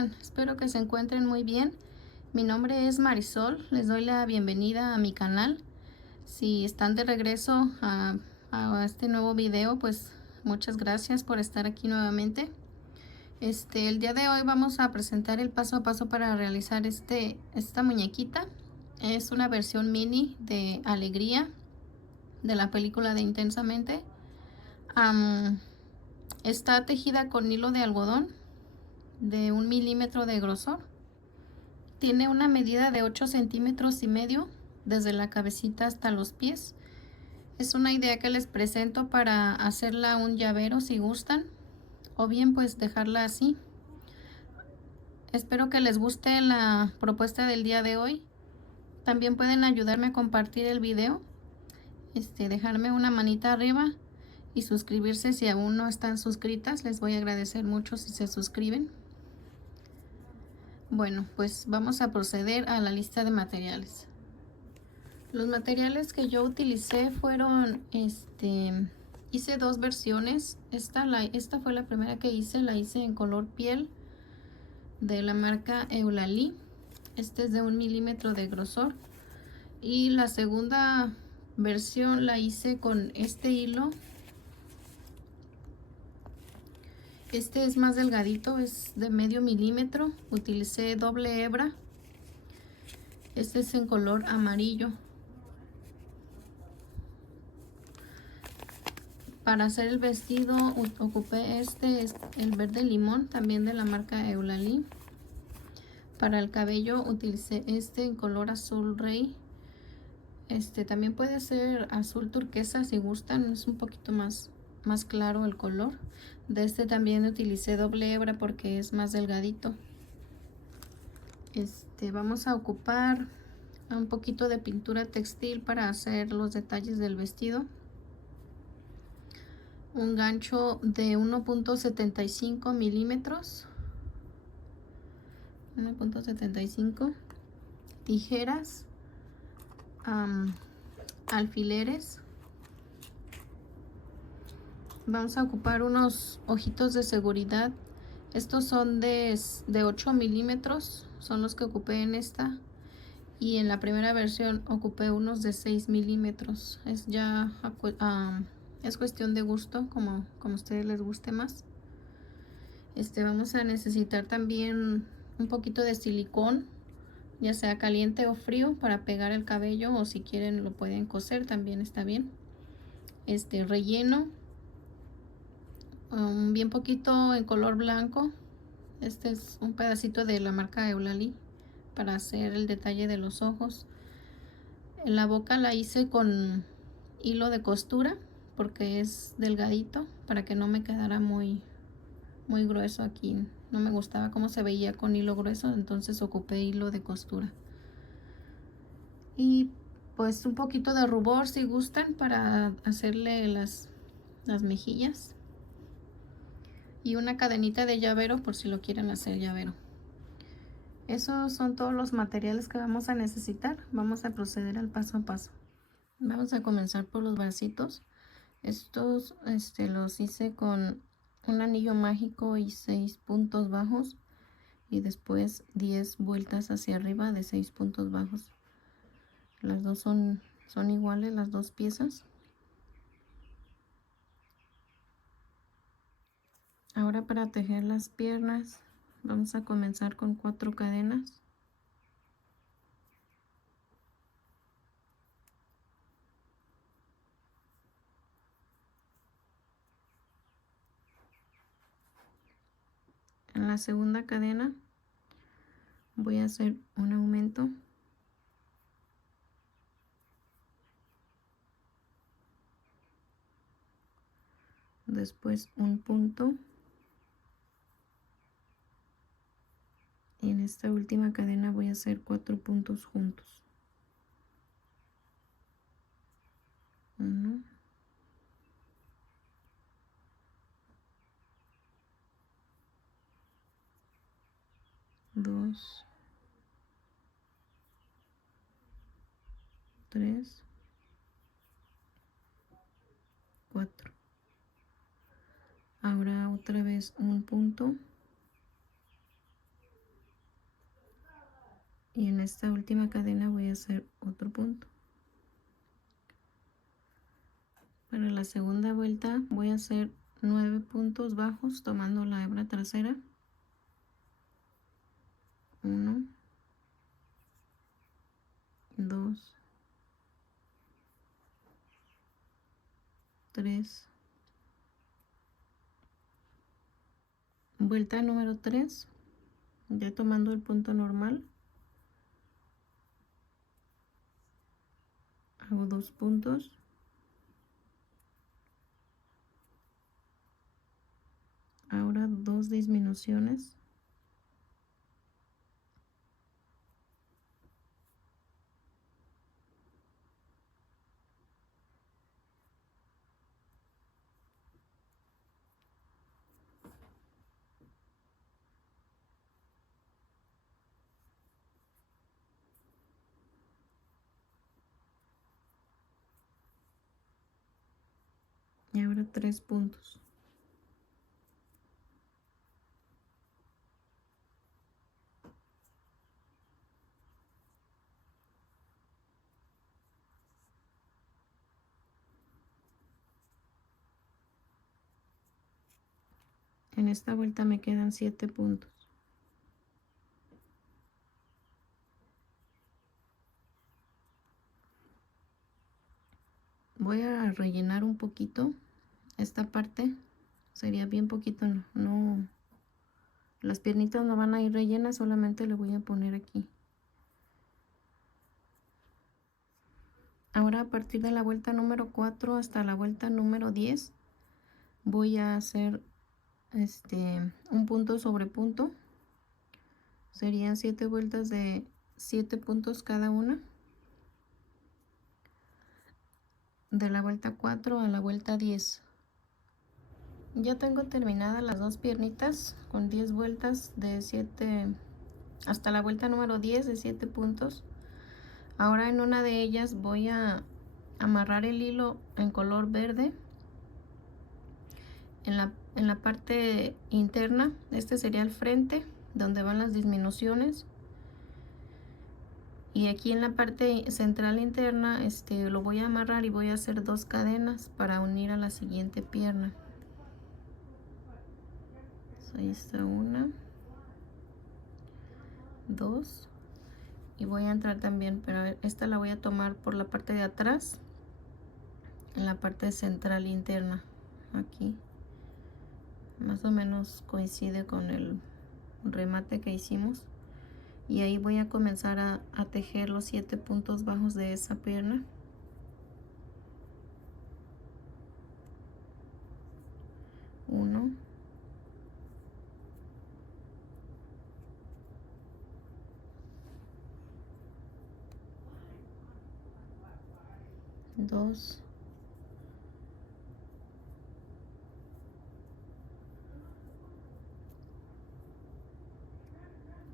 están? Espero que se encuentren muy bien. Mi nombre es Marisol, les doy la bienvenida a mi canal. Si están de regreso a este nuevo video, pues muchas gracias por estar aquí nuevamente. El día de hoy vamos a presentar el paso a paso para realizar esta muñequita. Es una versión mini de Alegría de la película de Intensamente. Está tejida con hilo de algodón de 1 milímetro de grosor. Tiene una medida de 8 centímetros y medio desde la cabecita hasta los pies. Es una idea que les presento para hacerla un llavero si gustan, o bien pues dejarla así. Espero que les guste la propuesta del día de hoy. También pueden ayudarme a compartir el video, dejarme una manita arriba y suscribirse si aún no están suscritas. Les voy a agradecer mucho si se suscriben. Bueno, pues vamos a proceder a la lista de materiales. Los materiales que yo utilicé fueron, hice dos versiones. Esta fue la primera que hice, la hice en color piel de la marca Eulalie. Este es de 1 milímetro de grosor. Y la segunda versión la hice con este hilo. Este es más delgadito, es de medio milímetro. Utilicé doble hebra. Este es en color amarillo. Para hacer el vestido ocupé el verde limón, también de la marca Eulalie. Para el cabello utilicé este en color azul rey. También puede ser azul turquesa si gustan, es un poquito más claro el color. De este también utilicé doble hebra porque es más delgadito. Vamos a ocupar un poquito de pintura textil para hacer los detalles del vestido. Un gancho de 1.75 milímetros, 1.75, tijeras, alfileres. Vamos a ocupar unos ojitos de seguridad. Estos son de 8 milímetros, son los que ocupé en esta. Y en la primera versión ocupé unos de 6 milímetros. Es cuestión de gusto, como a ustedes les guste más. Vamos a necesitar también un poquito de silicón, ya sea caliente o frío, para pegar el cabello, o si quieren lo pueden coser, también está bien. Relleno, bien poquito en color blanco. Este es un pedacito de la marca Eulalie para hacer el detalle de los ojos. En la boca la hice con hilo de costura porque es delgadito, para que no me quedara muy grueso aquí. No me gustaba cómo se veía con hilo grueso, entonces ocupé hilo de costura. Y pues un poquito de rubor si gustan, para hacerle las mejillas. Y una cadenita de llavero por si lo quieren hacer llavero. Esos son todos los materiales que vamos a necesitar. Vamos a proceder al paso a paso. Vamos a comenzar por los bracitos. Estos los hice con un anillo mágico y 6 puntos bajos, y después 10 vueltas hacia arriba de 6 puntos bajos. Las dos son iguales, las dos piezas. Ahora, para tejer las piernas, vamos a comenzar con 4 cadenas. En la segunda cadena voy a hacer un aumento, después un punto, y en esta última cadena voy a hacer 4 puntos juntos. 1, 2, 3, 4. Ahora otra vez un punto, y en esta última cadena voy a hacer otro punto. Para la segunda vuelta voy a hacer 9 puntos bajos tomando la hebra trasera. 1, 2, 3. Vuelta número 3, ya tomando el punto normal. Hago 2 puntos. Ahora 2 disminuciones. Y ahora 3 puntos. En esta vuelta me quedan 7 puntos. Voy a rellenar un poquito esta parte, sería bien poquito, no, las piernitas no van a ir rellenas, solamente le voy a poner aquí. Ahora a partir de la vuelta número 4 hasta la vuelta número 10 voy a hacer un punto sobre punto. Serían 7 vueltas de 7 puntos cada una. De la vuelta 4 a la vuelta 10. Ya tengo terminadas las dos piernitas con 10 vueltas de 7 hasta la vuelta número 10 de 7 puntos. Ahora en una de ellas voy a amarrar el hilo en color verde en la parte interna. Este sería el frente donde van las disminuciones, y aquí en la parte central interna lo voy a amarrar y voy a hacer 2 cadenas para unir a la siguiente pierna. Ahí está una, 2, y voy a entrar también, pero esta la voy a tomar por la parte de atrás, en la parte central interna. Aquí más o menos coincide con el remate que hicimos, y ahí voy a comenzar a tejer los 7 puntos bajos de esa pierna. 1, 2,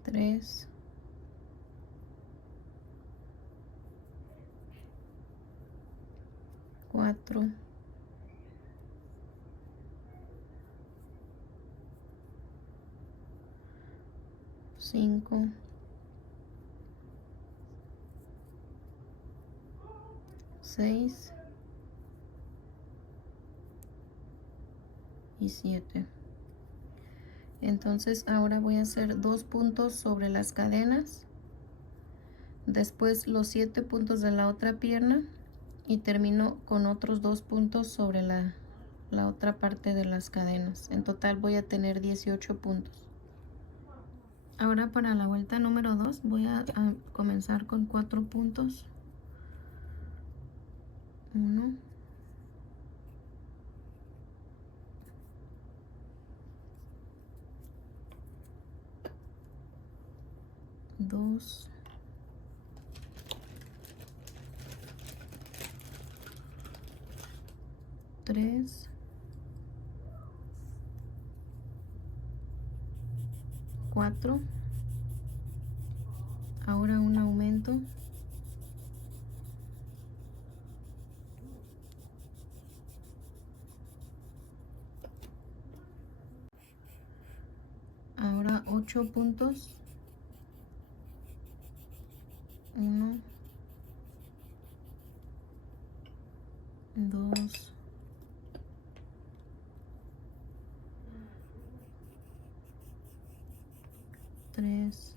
3, 4, 5, 6 y 7. Entonces ahora voy a hacer 2 puntos sobre las cadenas, después los 7 puntos de la otra pierna, y termino con otros 2 puntos sobre la otra parte de las cadenas. En total voy a tener 18 puntos. Ahora para la vuelta número 2 voy a comenzar con 4 puntos. 1, 2, 3, 4. Ahora un aumento. Ahora 8 puntos. 2, 3,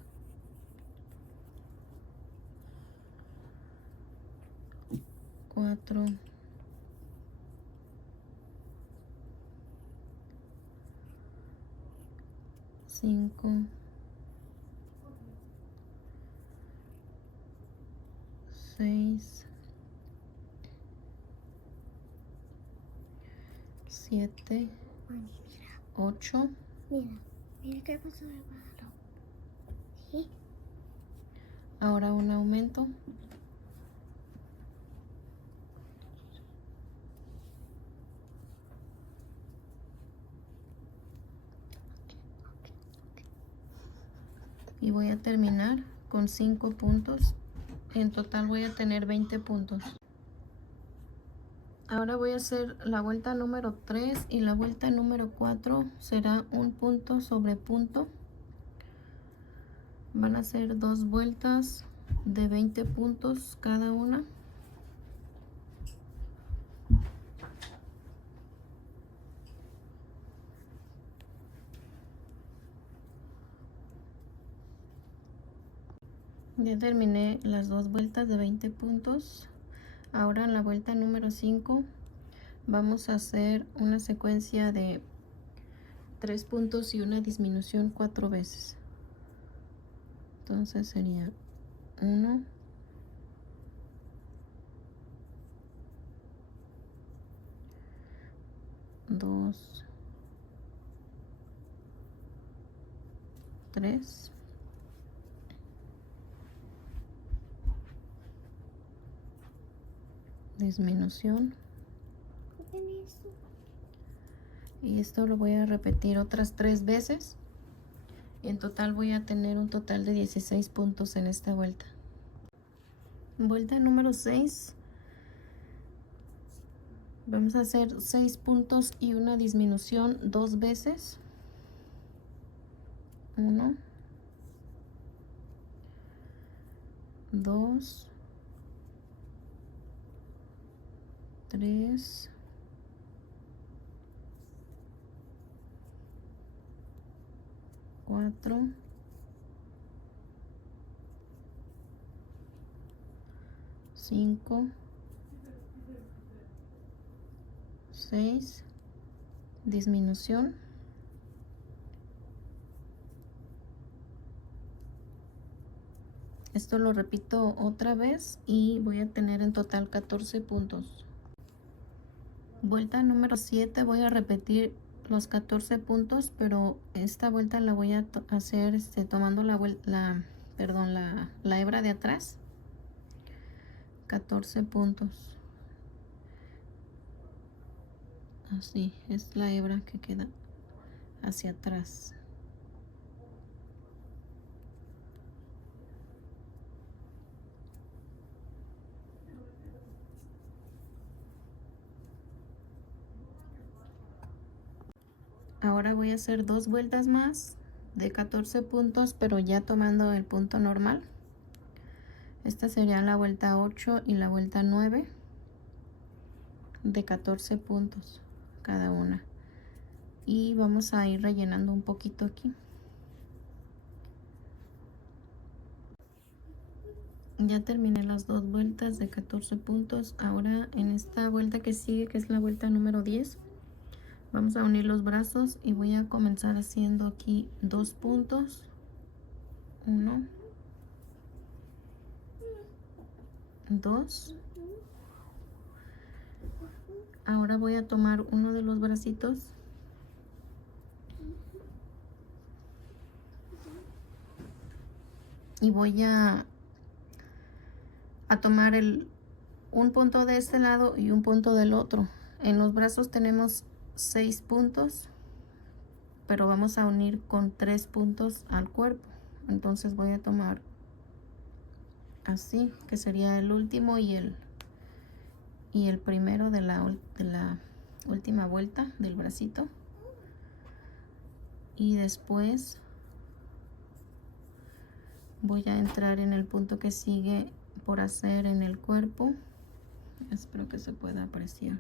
4, 5, 6, 7, 8. Mira qué pasó de malo. ¿Sí? Ahora un aumento. Y voy a terminar con 5 puntos. En total voy a tener 20 puntos. Ahora voy a hacer la vuelta número 3 y la vuelta número 4 será un punto sobre punto. Van a ser 2 vueltas de 20 puntos cada una. Ya terminé las 2 vueltas de 20 puntos. Ahora en la vuelta número 5 vamos a hacer una secuencia de 3 puntos y una disminución 4 veces. Entonces sería 1, 2, 3, disminución, y esto lo voy a repetir otras 3 veces. En total voy a tener un total de 16 puntos en esta vuelta. Vuelta número 6. Vamos a hacer 6 puntos y una disminución 2 veces. 1, 2, 3, 4, 5, 6, disminución, esto lo repito otra vez y voy a tener en total 14 puntos. Vuelta número 7, voy a repetir los 14 puntos, pero esta vuelta la voy a hacer tomando la hebra de atrás. 14 puntos. Así es la hebra que queda hacia atrás. Ahora voy a hacer 2 vueltas más de 14 puntos, pero ya tomando el punto normal. Esta sería la vuelta 8 y la vuelta 9 de 14 puntos cada una. Y vamos a ir rellenando un poquito aquí. Ya terminé las 2 vueltas de 14 puntos. Ahora en esta vuelta que sigue, que es la vuelta número 10, vamos a unir los brazos y voy a comenzar haciendo aquí 2 puntos. 1, 2. Ahora voy a tomar uno de los bracitos y voy a tomar un punto de este lado y un punto del otro. En los brazos tenemos 6 puntos, pero vamos a unir con 3 puntos al cuerpo. Entonces voy a tomar así, que sería el último y el primero de la última vuelta del bracito. Y después voy a entrar en el punto que sigue por hacer en el cuerpo Espero que se pueda apreciar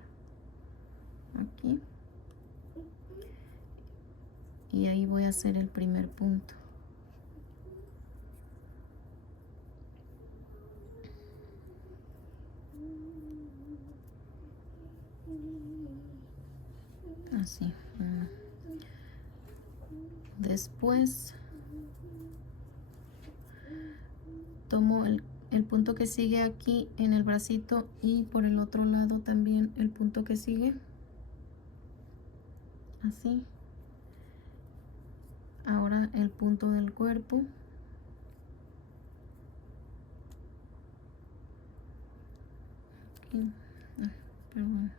aquí. Y ahí voy a hacer el primer punto. Así. Después tomo el punto que sigue aquí en el bracito y por el otro lado también el punto que sigue. Así. Ahora el punto del cuerpo. Aquí. Perdón.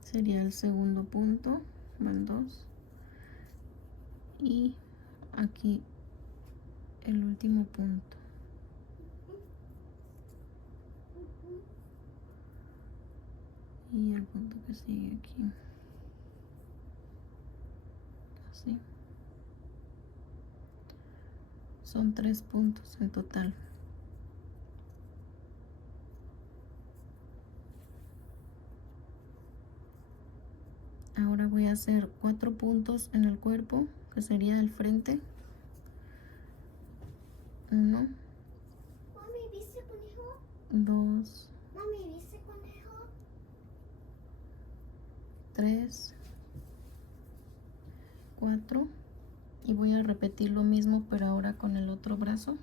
Sería el segundo punto, van dos. Y aquí el último punto. Y el punto que sigue aquí. Así. Son 3 puntos en total. Ahora voy a hacer 4 puntos en el cuerpo, que sería el frente. 1, Mami, ¿viste conejo? 2, Mami, ¿viste conejo? 3, 4. Y voy a repetir lo mismo, pero ahora con el otro brazo.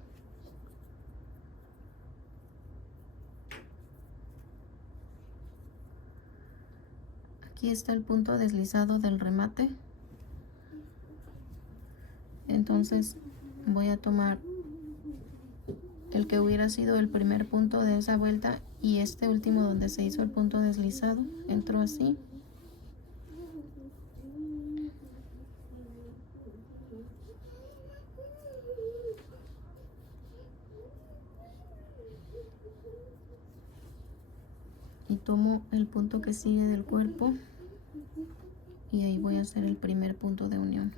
Aquí está el punto deslizado del remate. Entonces voy a tomar el que hubiera sido el primer punto de esa vuelta y este último donde se hizo el punto deslizado. Entro así. Y tomo el punto que sigue del cuerpo y ahí voy a hacer el primer punto de unión.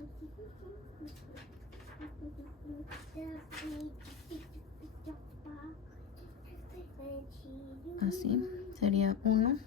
Así sería 1,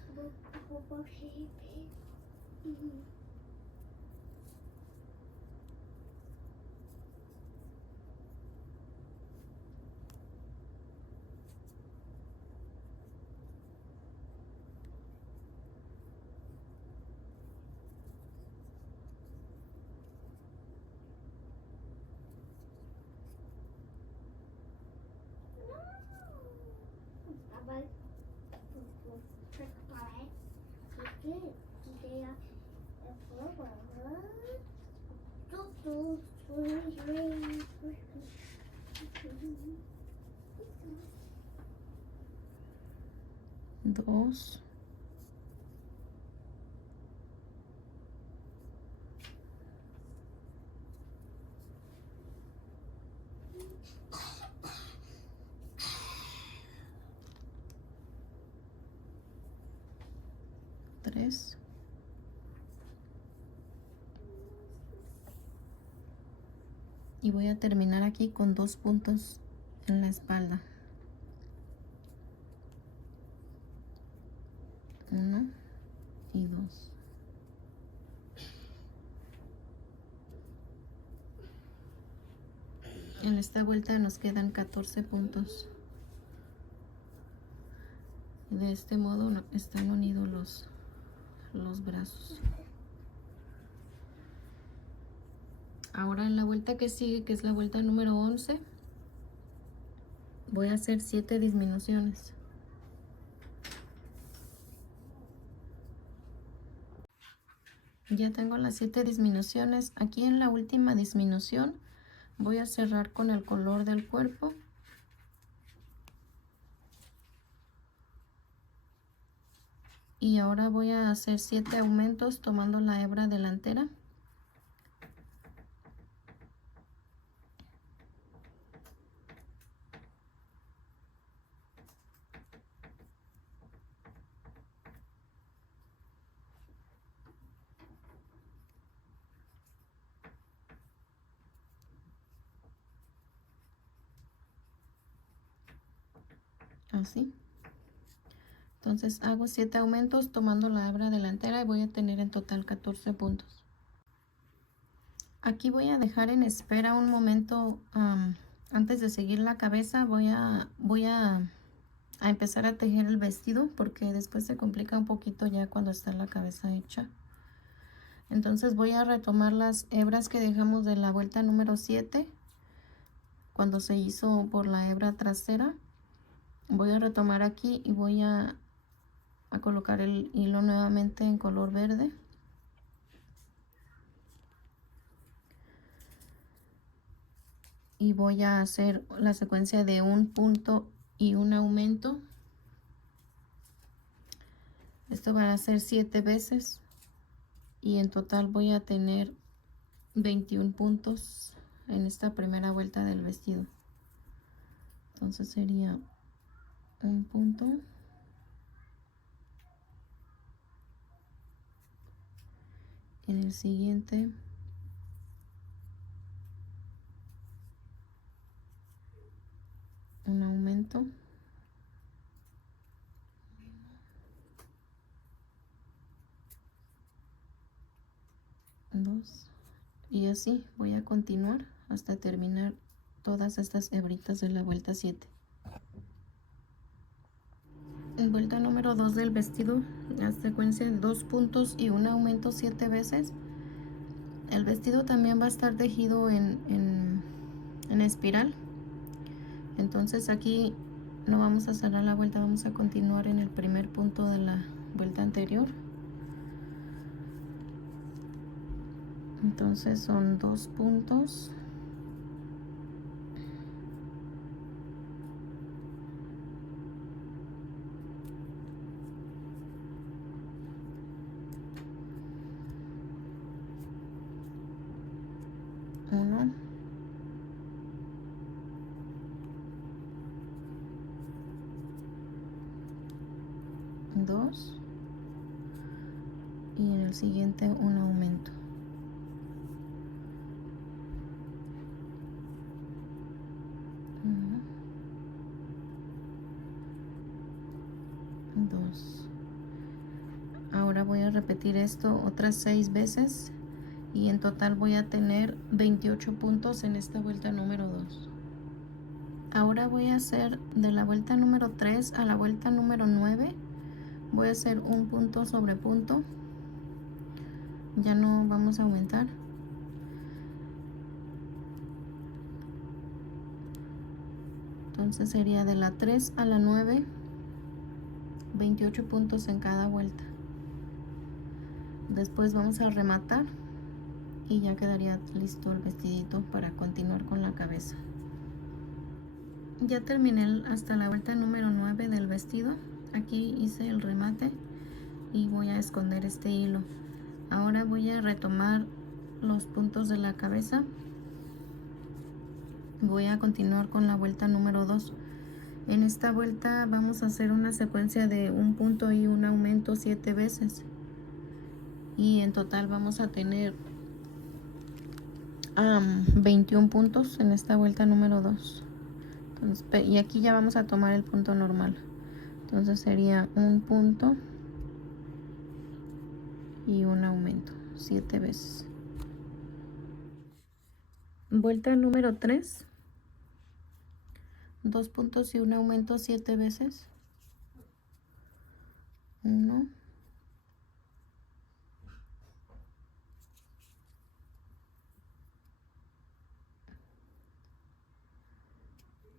2, 3. Y voy a terminar aquí con 2 puntos en la espalda. 1 y 2. En esta vuelta nos quedan 14 puntos. De este modo están unidos los brazos. Ahora en la vuelta que sigue, que es la vuelta número 11, voy a hacer 7 disminuciones. Ya tengo las 7 disminuciones. Aquí en la última disminución voy a cerrar con el color del cuerpo. Y ahora voy a hacer 7 aumentos tomando la hebra delantera. así. Entonces hago 7 aumentos tomando la hebra delantera y voy a tener en total 14 puntos. Aquí voy a dejar en espera un momento. Antes de seguir la cabeza voy a empezar a tejer el vestido, porque después se complica un poquito ya cuando está la cabeza hecha. Entonces voy a retomar las hebras que dejamos de la vuelta número 7 cuando se hizo por la hebra trasera. Voy a retomar aquí y voy a colocar el hilo nuevamente en color verde. Y voy a hacer la secuencia de un punto y un aumento. Esto va a ser 7 veces y en total voy a tener 21 puntos en esta primera vuelta del vestido. Entonces sería un punto, en el siguiente un aumento, dos, y así voy a continuar hasta terminar todas estas hebritas de la vuelta 7. En vuelta número 2 del vestido, la secuencia de 2 puntos y un aumento 7 veces. El vestido también va a estar tejido en espiral. Entonces aquí no vamos a cerrar la vuelta, vamos a continuar en el primer punto de la vuelta anterior. Entonces son 2 puntos, uno, dos, y en el siguiente un aumento. Uno, dos. Ahora voy a repetir esto otras 6 veces y en total voy a tener 28 puntos en esta vuelta número 2. Ahora voy a hacer de la vuelta número 3 a la vuelta número 9. Voy a hacer un punto sobre punto. Ya no vamos a aumentar. Entonces sería de la 3 a la 9, 28 puntos en cada vuelta. Después vamos a rematar y ya quedaría listo el vestidito para continuar con la cabeza. Ya terminé hasta la vuelta número 9 del vestido. Aquí hice el remate y voy a esconder este hilo. Ahora voy a retomar los puntos de la cabeza. Voy a continuar con la vuelta número 2. En esta vuelta vamos a hacer una secuencia de un punto y un aumento 7 veces. Y en total vamos a tener 21 puntos en esta vuelta número 2. Entonces, y aquí ya vamos a tomar el punto normal. Entonces sería un punto y un aumento 7 veces. Vuelta número 3. 2 puntos y un aumento 7 veces. 1,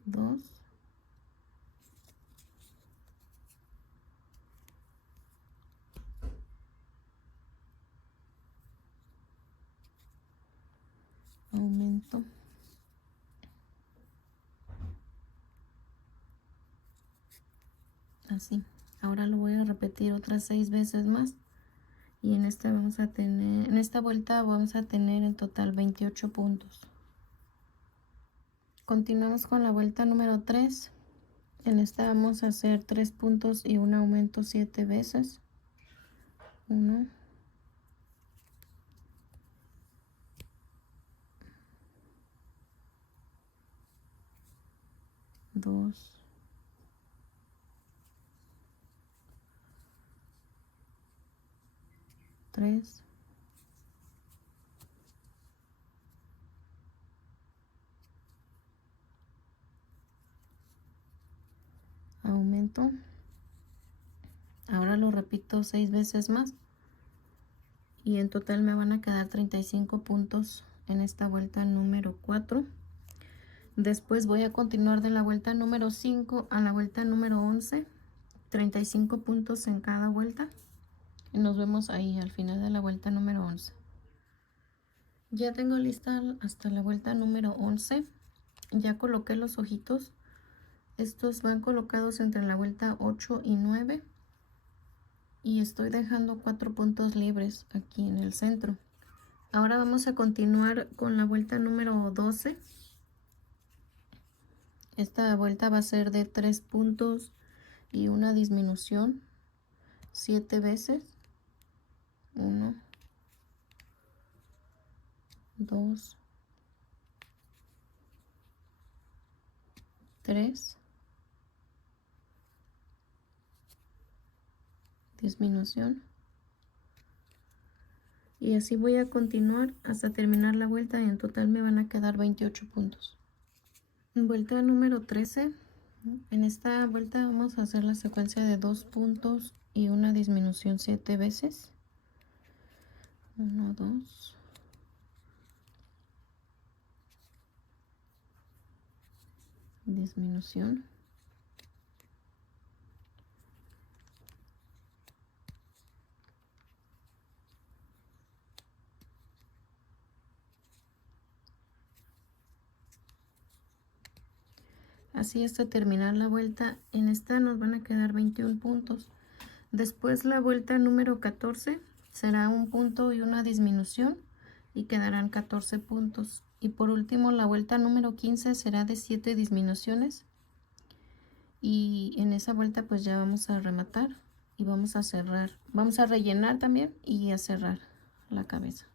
2, 'aumento'. Así. Ahora lo voy a repetir otras 6 veces más. Y en esta vuelta vamos a tener en total 28 puntos. Continuamos con la vuelta número 3. En esta vamos a hacer 3 puntos y un aumento 7 veces. 1, 2, 3, aumento. Ahora lo repito 6 veces más y en total me van a quedar 35 puntos en esta vuelta número 4. Después voy a continuar de la vuelta número 5 a la vuelta número 11, 35 puntos en cada vuelta. Y nos vemos ahí al final de la vuelta número 11. Ya tengo lista hasta la vuelta número 11. Ya coloqué los ojitos. Estos van colocados entre la vuelta 8 y 9. Y estoy dejando 4 puntos libres aquí en el centro. Ahora vamos a continuar con la vuelta número 12. Esta vuelta va a ser de 3 puntos y una disminución 7 veces. 1, 2, 3, disminución, y así voy a continuar hasta terminar la vuelta y en total me van a quedar 28 puntos. Vuelta número 13. En esta vuelta vamos a hacer la secuencia de 2 puntos y una disminución 7 veces. 1, 2, disminución, así hasta terminar la vuelta. En esta nos van a quedar 21 puntos. Después la vuelta número 14 será un punto y una disminución y quedarán 14 puntos. Y por último la vuelta número 15 será de 7 disminuciones. Y en esa vuelta pues ya vamos a rematar y vamos a cerrar. Vamos a rellenar también y a cerrar la cabeza.